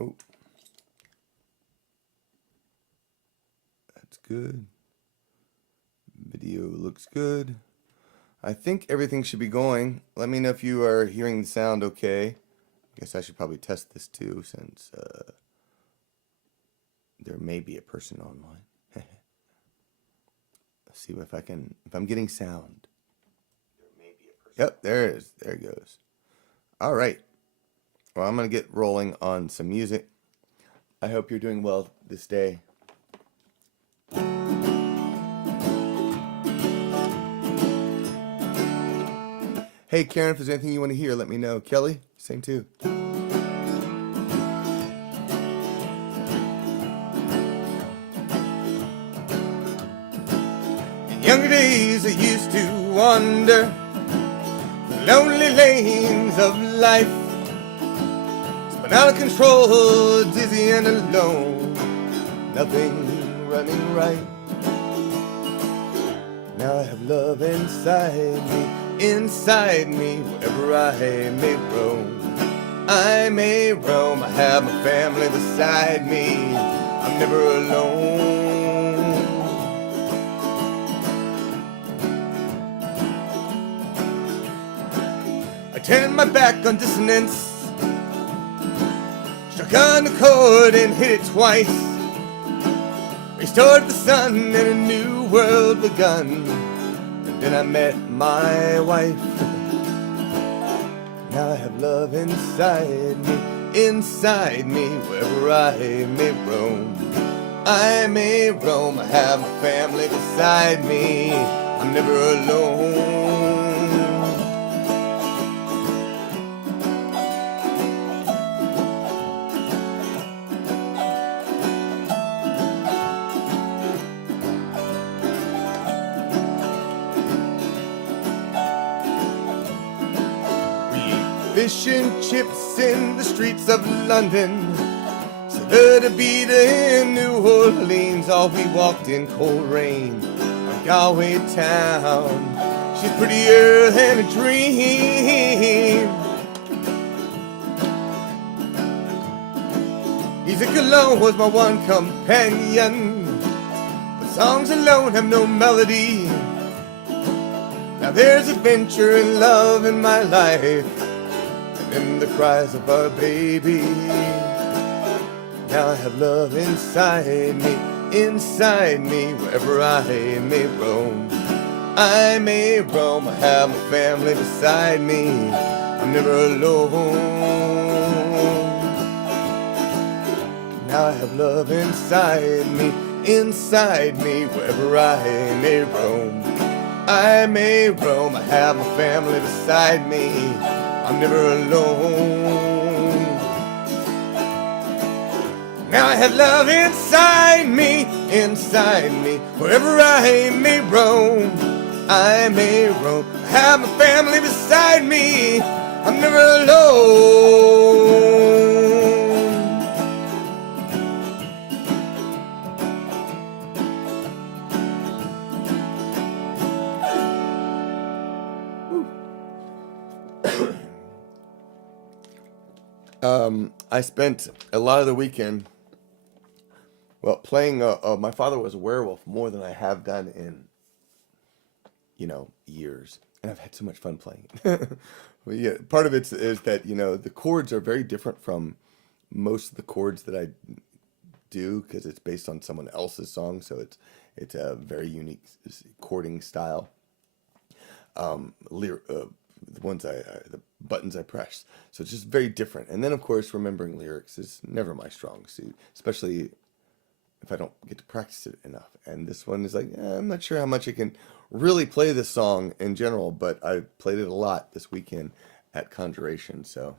Oh, that's good. Video looks good. I think everything should be going. Let me know if you are hearing the sound okay. I guess I should probably test this too, since there may be a person online. Let's see if I'm getting sound. Yep, there it is. There it goes. All right. Well, I'm going to get rolling on some music. I hope you're doing well this day. Hey, Karen, if there's anything you want to hear, let me know. Kelly, same too. In younger days, I used to wander the lonely lanes of life, spun out of control, dizzy and alone, nothing running right. Now I have love inside me, wherever I may roam. I may roam, I have my family beside me, I'm never alone. I turned my back on dissonance, struck on the chord and hit it twice, restored the sun and a new world begun. And then I met my wife. Now I have love inside me, wherever I may roam. I may roam, I have my family beside me, I'm never alone. Fish and chips in the streets of London, Severe Beta in New Orleans. All we walked in cold rain on Galway town. She's prettier than a dream. Music alone was my one companion, but songs alone have no melody. Now there's adventure and love in my life, in the cries of our baby. Now I have love inside me, wherever I may roam. I may roam, I have my family beside me, I'm never alone. Now I have love inside me, wherever I may roam. I may roam, I have my family beside me, I'm never alone. Now I have love inside me, wherever I may roam. I may roam, I have my family beside me, I'm never alone. I spent a lot of the weekend, well, playing, My Father Was a Werewolf more than I have done in, years. And I've had so much fun playing it. Well, yeah, part of it is that, the chords are very different from most of the chords that I do, because it's based on someone else's song, so it's a very unique chording style. The buttons I press, so it's just very different. And then, of course, remembering lyrics is never my strong suit, especially if I don't get to practice it enough. And this one is like, I'm not sure how much I can really play this song in general, but I played it a lot this weekend at Conjuration, so.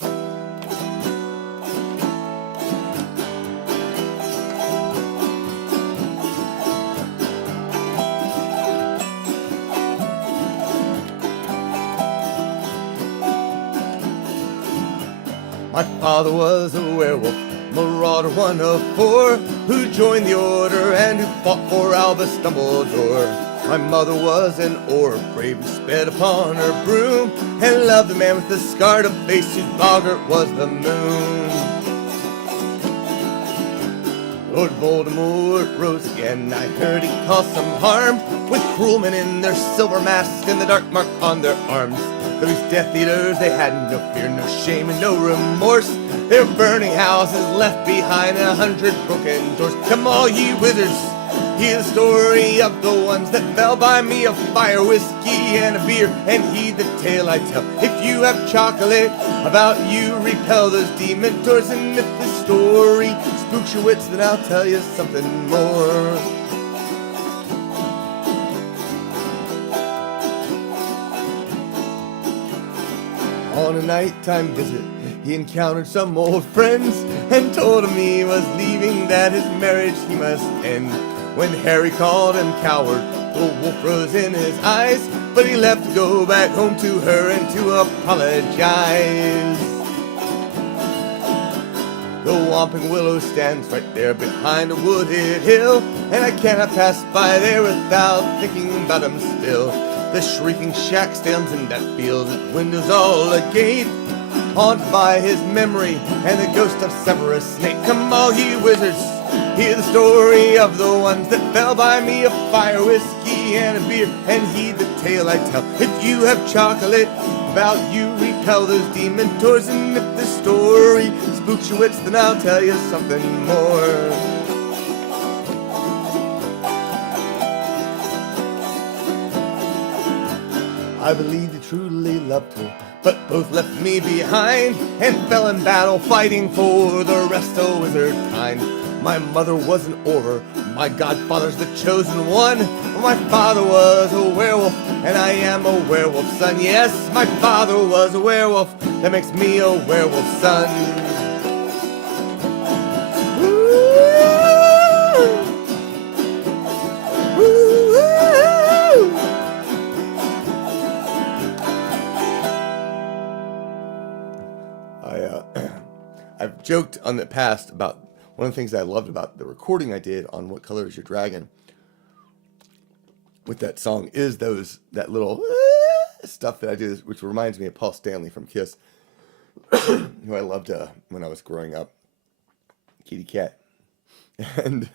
My father was a werewolf, marauder one of four, who joined the order and who fought for Albus Dumbledore. My mother was an orc, bravely sped upon her broom, and loved the man with the scarred face whose boggart was the moon. Lord Voldemort rose again. I heard he caused some harm with cruel men in their silver masks and the dark mark on their arms. Those Death Eaters, they had no fear, no shame, and no remorse. Their burning houses left behind 100 broken doors. Come all ye wizards, hear the story of the ones that fell by me of fire, whiskey, and a beer, and heed the tale I tell. If you have chocolate about you, repel those demon doors, and if the story spooks your wits, then I'll tell you something more. On a nighttime visit, he encountered some old friends and told him he was leaving, that his marriage he must end. When Harry called him coward, the wolf rose in his eyes, but he left to go back home to her and to apologize. The Whomping Willow stands right there behind a wooded hill, and I cannot pass by there without thinking about him still. The shrieking shack stands in that field, its windows all agate, haunted by his memory and the ghost of Severus Snape. Come all ye wizards, hear the story of the ones that fell by me of fire, whiskey, and a beer, and heed the tale I tell. If you have chocolate about you, repel those demon doors, and if the story spooks your wits, then I'll tell you something more. I believed he truly loved her, but both left me behind and fell in battle fighting for the rest of wizard kind. My mother was an auror, my godfather's the chosen one. My father was a werewolf, and I am a werewolf's son. Yes, my father was a werewolf, that makes me a werewolf's son. I've joked on the past about one of the things I loved about the recording I did on What Color Is Your Dragon with that song is that little stuff that I do, which reminds me of Paul Stanley from Kiss, who I loved when I was growing up. Kitty cat. And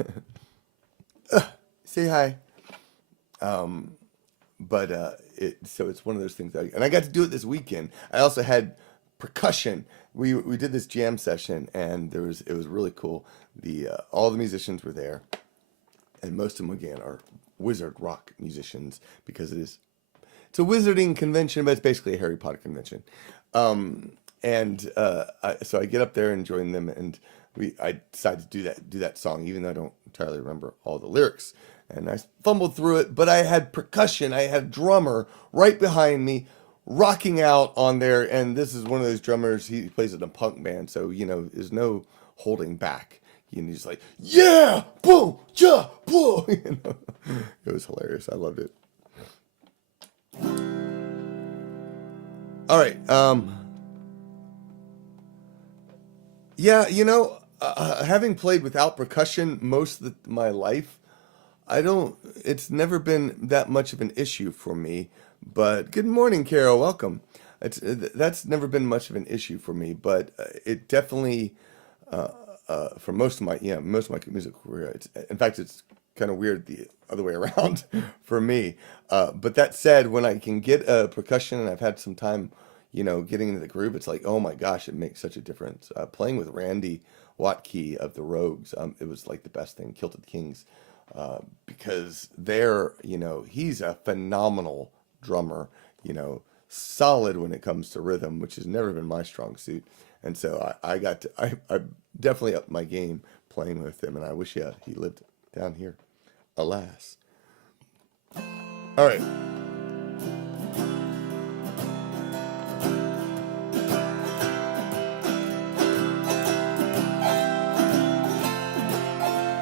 say hi. So it's one of those things and I got to do it this weekend. I also had percussion. We did this jam session, and it was really cool. All the musicians were there, and most of them again are wizard rock musicians because it's a wizarding convention, but it's basically a Harry Potter convention. So I get up there and join them, and I decided to do that song, even though I don't entirely remember all the lyrics. And I fumbled through it, but I had percussion. I had a drummer right behind me, rocking out on there, and this is one of those drummers, he plays in a punk band, so there's no holding back. He's like, yeah, boom, ja, boom. It was hilarious. I loved it. All right. Having played without percussion most of my life, it's never been that much of an issue for me. But good morning, Carol. Welcome. That's never been much of an issue for me, but it definitely, for most of my music career, in fact, it's kind of weird the other way around for me. But that said, when I can get a percussion and I've had some time, getting into the groove, it's like, oh my gosh, it makes such a difference. Playing with Randy Watkey of the Rogues, it was like the best thing. Kilted Kings, because he's a phenomenal drummer, solid when it comes to rhythm, which has never been my strong suit. And so I definitely upped my game playing with him, and I wish he lived down here. Alas. All right.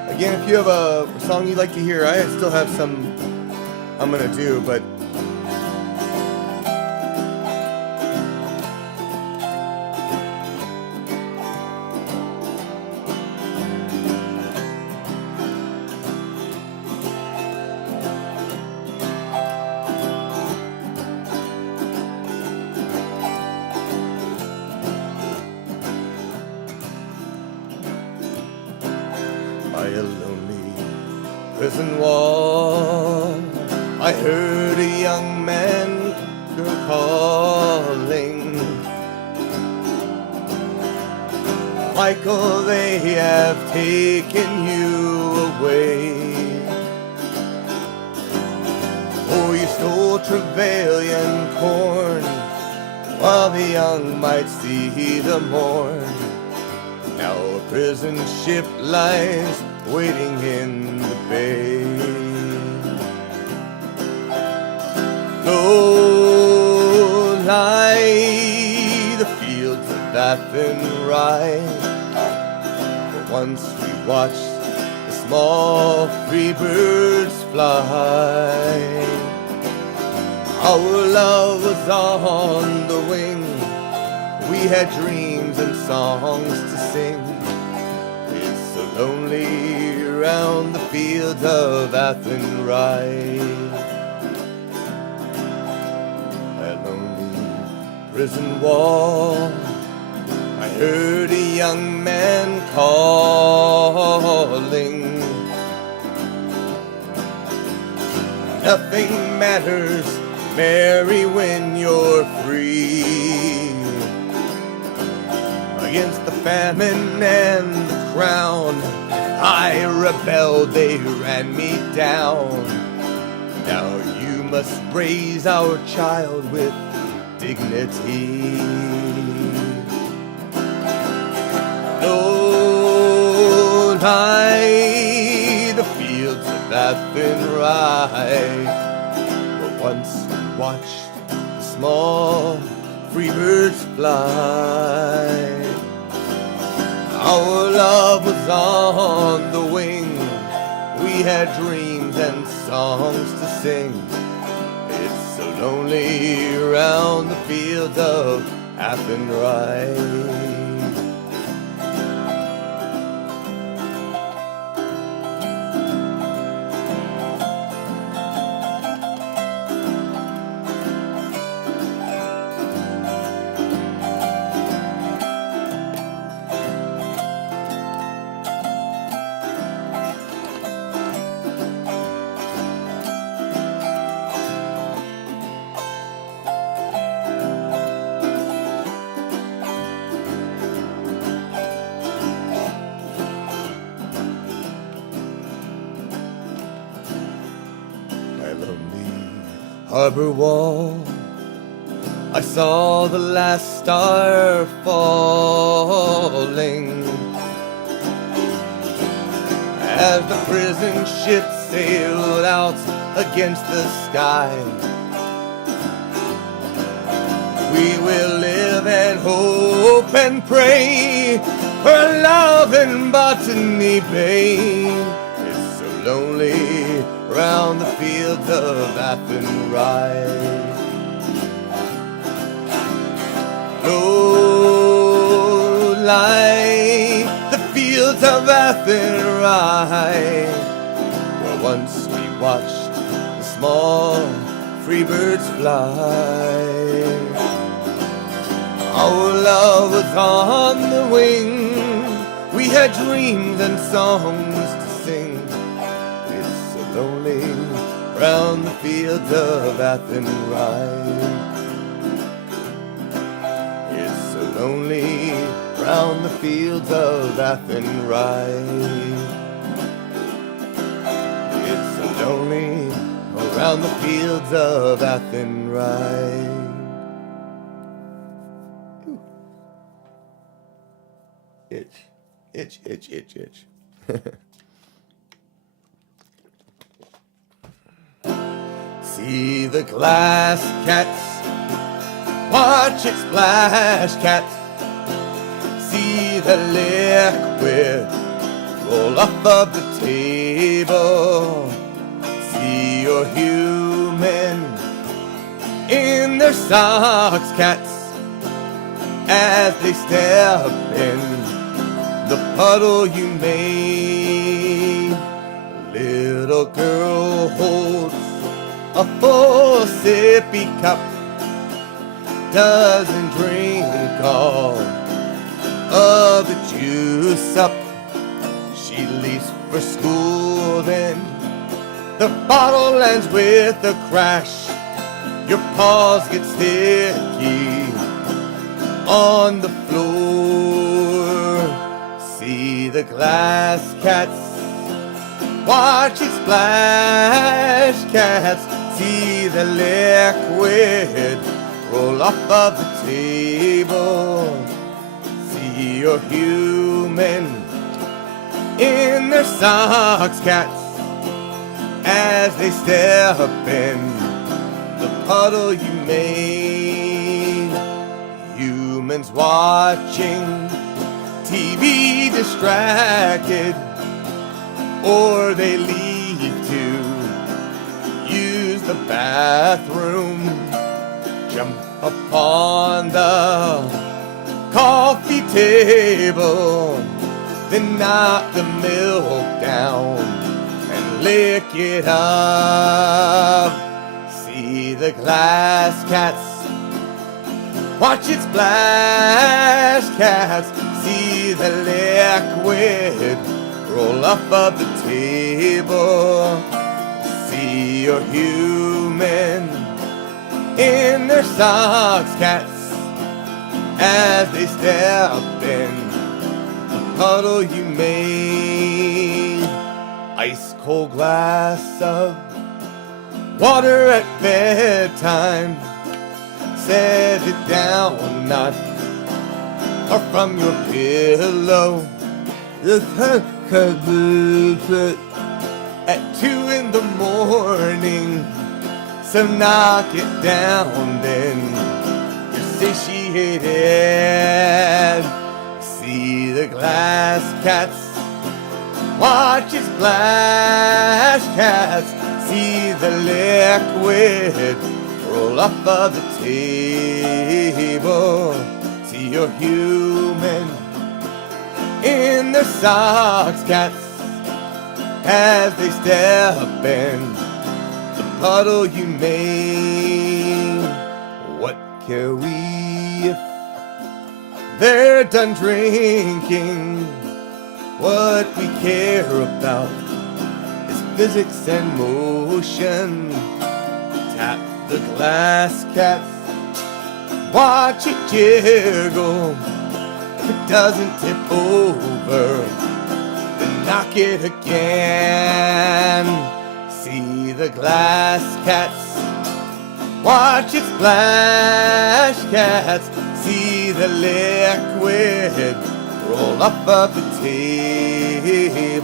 Again, if you have a song you'd like to hear, I still have some I'm going to do, but by a lonely prison wall. I heard a young man calling, Michael, they have taken you away. Oh, you stole Trevelyan corn, while the young might see the morn. Now a prison ship lies waiting in the bay. Low lie the fields of Athenry, for once we watched the small free birds fly. Our love was on the wing, we had dreams and songs to sing. It's so lonely round the fields of Athenry. That lonely prison wall, I heard a young man calling. Nothing matters, Mary, when you're free. Against the famine and the crown, I rebelled, they ran me down. Now you must raise our child with dignity. No lie the fields of Athenry, but once we watched the small free birds fly. Our love was on the wing, we had dreams and songs to sing. It's so lonely round the fields of Athenry. Harbor wall, I saw the last star falling as the prison ship sailed out against the sky. We will live and hope and pray for love in Botany Bay. It's so lonely round the fields of Athenry. Low lie the fields of Athenry, where once we watched the small free birds fly. Our love was on the wing, we had dreams and songs to sing. Lonely round the fields of Athenry. It's so lonely round the fields of Athenry. It's so lonely around the fields of Athenry. Itch, itch, itch, itch, itch. See the glass cats, watch it splash, cat. See the liquid roll off of the table. See your human in their socks, cats, as they step in the puddle you made. Little girl holds a full sippy cup, doesn't drink all of the juice up. She leaves for school then. The bottle lands with a crash. Your paws get sticky on the floor. See the glass cats, watch it splash. Cats, see the liquid roll off of the table. See your human in their socks. Cats, as they step in the puddle you made. Humans watching TV distracted, or they leave to use the bathroom. Jump upon the coffee table, then knock the milk down and lick it up. See the glass cats, watch it splash. Cats, see the liquid roll up of the table. See your human in their socks. Cats, as they step in the puddle you made. Ice cold glass of water at bedtime. Set it down, not or from your pillow. At 2 in the morning, so knock it down then. You're satiated. See the glass cats, watch it splash. Cats, see the liquid roll off of the table. See your human in their socks. Cats, as they step in the puddle you made. What care we if they're done drinking? What we care about is physics and motion. Tap the glass, cats, watch it jiggle. If it doesn't tip over, then knock it again. See the glass, cats, watch it splash. Cats, see the liquid roll up of the table.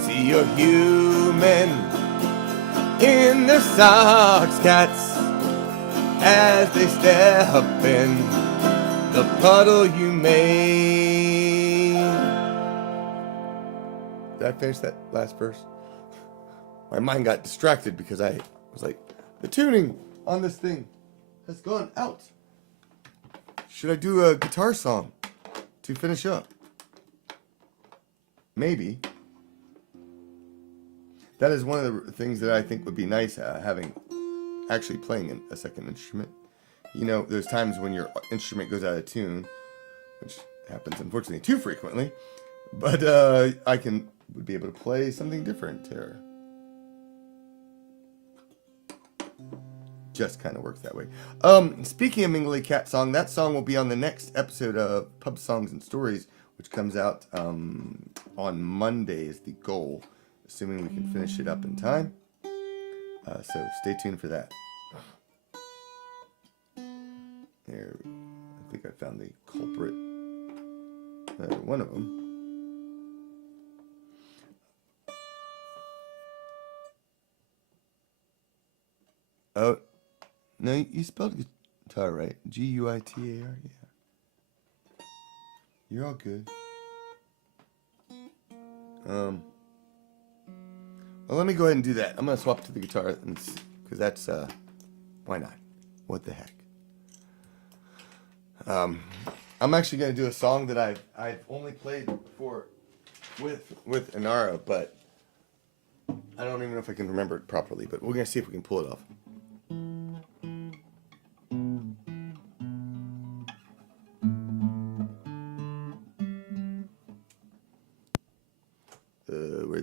See your human in their socks. Cats, as they step in the puddle you made. Did I finish that last verse? My mind got distracted because I was like, the tuning on this thing has gone out. Should I do a guitar song to finish up? Maybe. That is one of the things that I think would be nice, having actually playing a second instrument. You know, there's times when your instrument goes out of tune, which happens unfortunately too frequently, but I would be able to play something different there. Just kind of works that way. Speaking of Mingly Cat song, that song will be on the next episode of Pub Songs and Stories, which comes out on Monday is the goal, assuming we can finish it up in time. So stay tuned for that. There, I think I found the culprit. One of them. Oh, no, you spelled guitar right. Guitar, yeah. You're all good. Well, let me go ahead and do that. I'm gonna swap to the guitar, because that's why not? What the heck? I'm actually gonna do a song that I've only played before with Inara, but I don't even know if I can remember it properly. But we're gonna see if we can pull it off.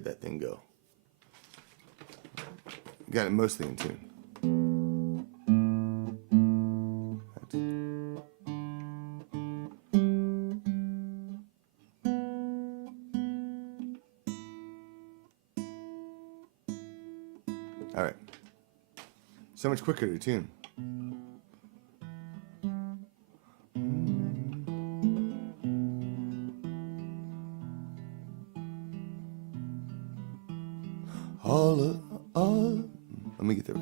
where'd that thing go? Got it mostly in tune. All right. So much quicker to tune. Let me get there.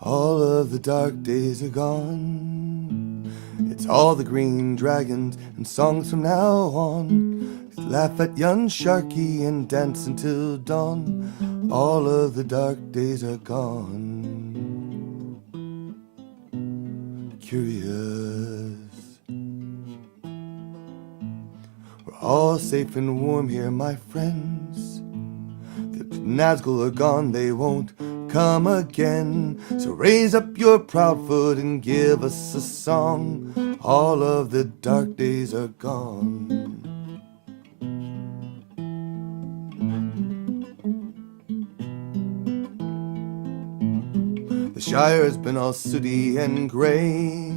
All of the dark days are gone. It's all the green dragons and songs from now on. Laugh at young Sharky and dance until dawn. All of the dark days are gone. Curious. We're all safe and warm here, my friends. The Nazgul are gone, they won't come again. So raise up your proud foot and give us a song. All of the dark days are gone. The Shire has been all sooty and gray.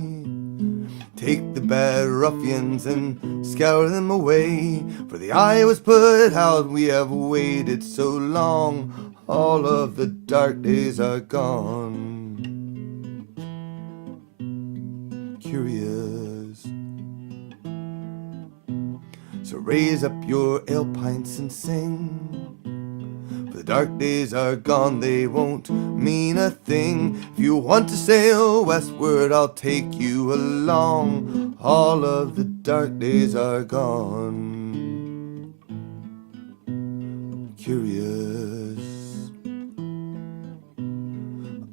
Take the bad ruffians and scour them away. For the eye was put out, we have waited so long. All of the dark days are gone. Curious. So raise up your ale pints and sing. For the dark days are gone, they won't mean a thing. If you want to sail westward, I'll take you along. All of the dark days are gone. Curious.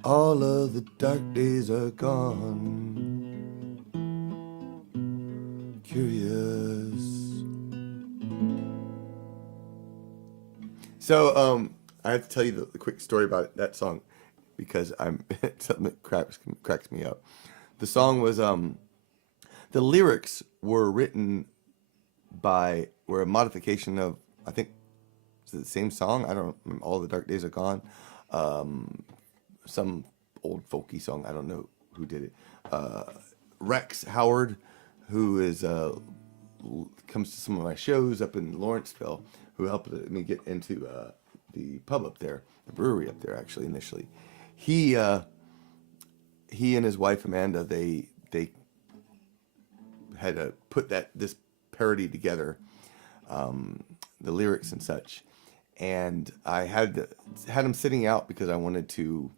All of the dark days are gone. Curious. So, I have to tell you the quick story about that song because something that cracks me up. The song was the lyrics were written were a modification of, I think, is it the same song? I don't remember. All the Dark Days Are Gone. Some old folky song. I don't know who did it. Rex Howard, who is comes to some of my shows up in Lawrenceville, who helped me get into the pub up there, the brewery up there actually initially. He and his wife Amanda, they had to put this parody together, the lyrics and such, and I had him sitting out because I wanted to,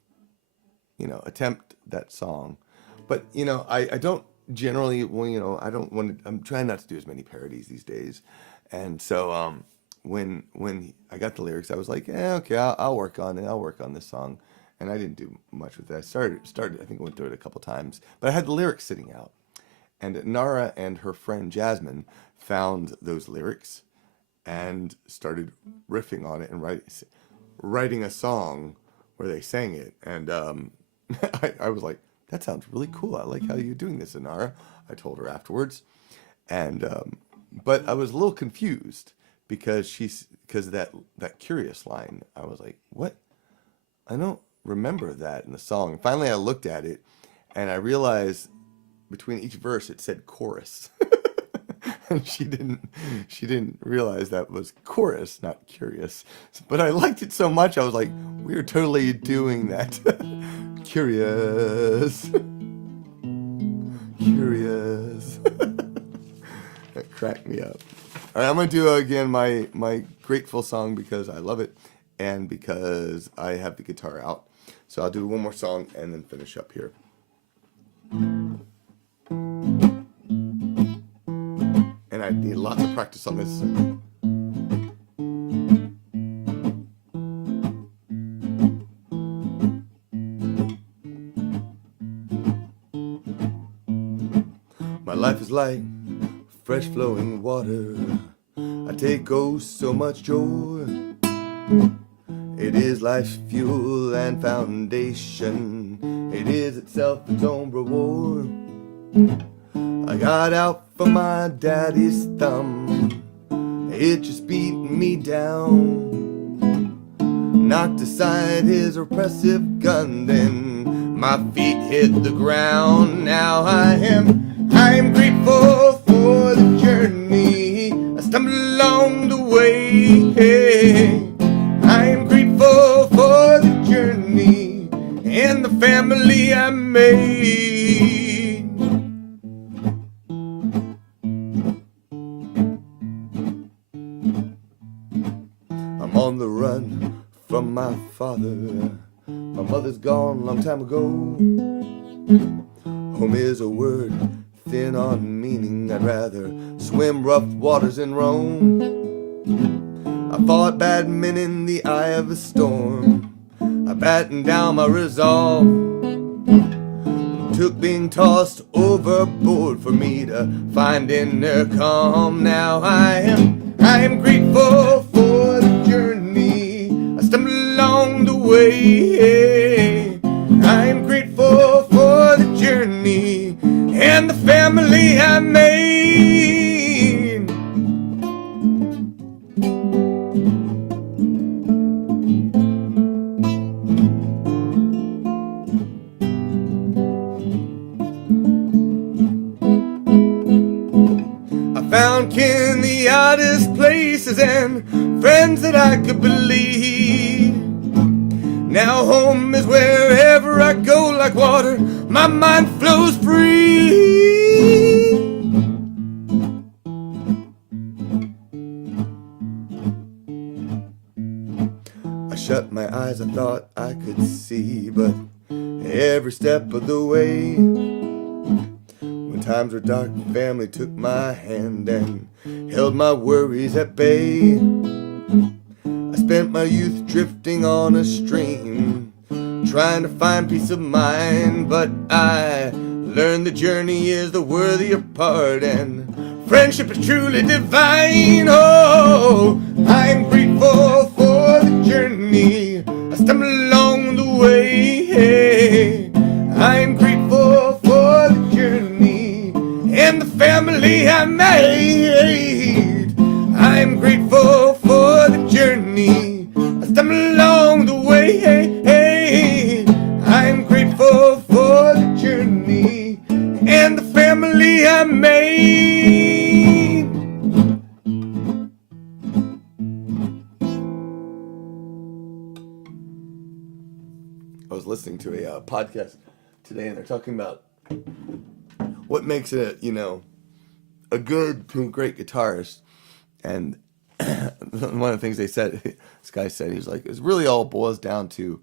attempt that song, but I don't generally, I don't want to. I'm trying not to do as many parodies these days, and so when I got the lyrics, I was like, okay, I'll work on it. I'll work on this song, and I didn't do much with it. I started. I think I went through it a couple times, but I had the lyrics sitting out, and Nara and her friend Jasmine found those lyrics and started riffing on it and writing a song where they sang it, and I was like, that sounds really cool. I like how you're doing this, Nara. I told her afterwards, and but I was a little confused because that curious line. I was like, what? I don't remember that in the song. Finally, I looked at it, and I realized between each verse it said chorus, and she didn't realize that was chorus, not curious. But I liked it so much, I was like, we're totally doing that. Curious. Curious. That cracked me up. All right, I'm going to do again my grateful song because I love it and because I have the guitar out. So I'll do one more song and then finish up here. And I need lots of practice on this. My life is like fresh flowing water. I take oh so much joy. It is life's fuel and foundation. It is itself its own reward. I got out from my daddy's thumb it just beat me down. Knocked aside his oppressive gun, then my feet hit the ground. Now I am grateful for the journey. I stumbled along the way. I am grateful for the journey and the family I made. I'm on the run from my father. My mother's gone a long time ago. Home is a word thin on meaning. I'd rather swim rough waters in Rome. I fought bad men in the eye of a storm. I battened down my resolve. Took being tossed overboard for me to find inner calm. Now I am grateful for the journey. I stumbled along the way. I am grateful for the journey and the family I made. Found kin in the oddest places and friends that I could believe. Now home is wherever I go like water. My mind flows free. I shut my eyes, I thought I could see, but every step of the way, when times were dark, family took my hand and held my worries at bay. I spent my youth drifting on a stream, trying to find peace of mind, but I learned the journey is the worthier part and friendship is truly divine. Oh, I'm grateful for the journey. I stumbled along the way. I'm grateful for the journey and the family I made. I'm grateful for the journey. I stumbled along the way. I'm grateful for the journey and the family I made. I was listening to a podcast today, and they're talking about what makes a good to a great guitarist. And one of the things they said, this guy said, he was like, it really all boils down to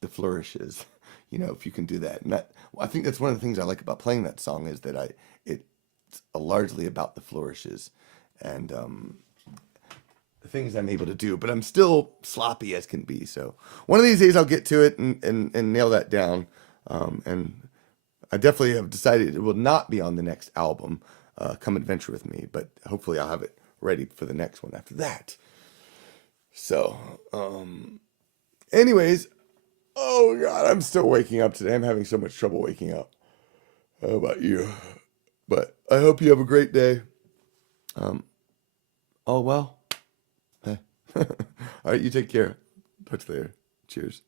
the flourishes. If you can do that. And I think that's one of the things I like about playing that song is that it's largely about the flourishes and the things I'm able to do, but I'm still sloppy as can be. So one of these days I'll get to it and nail that down. And I definitely have decided it will not be on the next album, Come Adventure With Me, but hopefully I'll have it ready for the next one after that. So, anyways, oh God, I'm still waking up today. I'm having so much trouble waking up. How about you? But I hope you have a great day. Oh well. All right, you take care. Talk to you later. Cheers.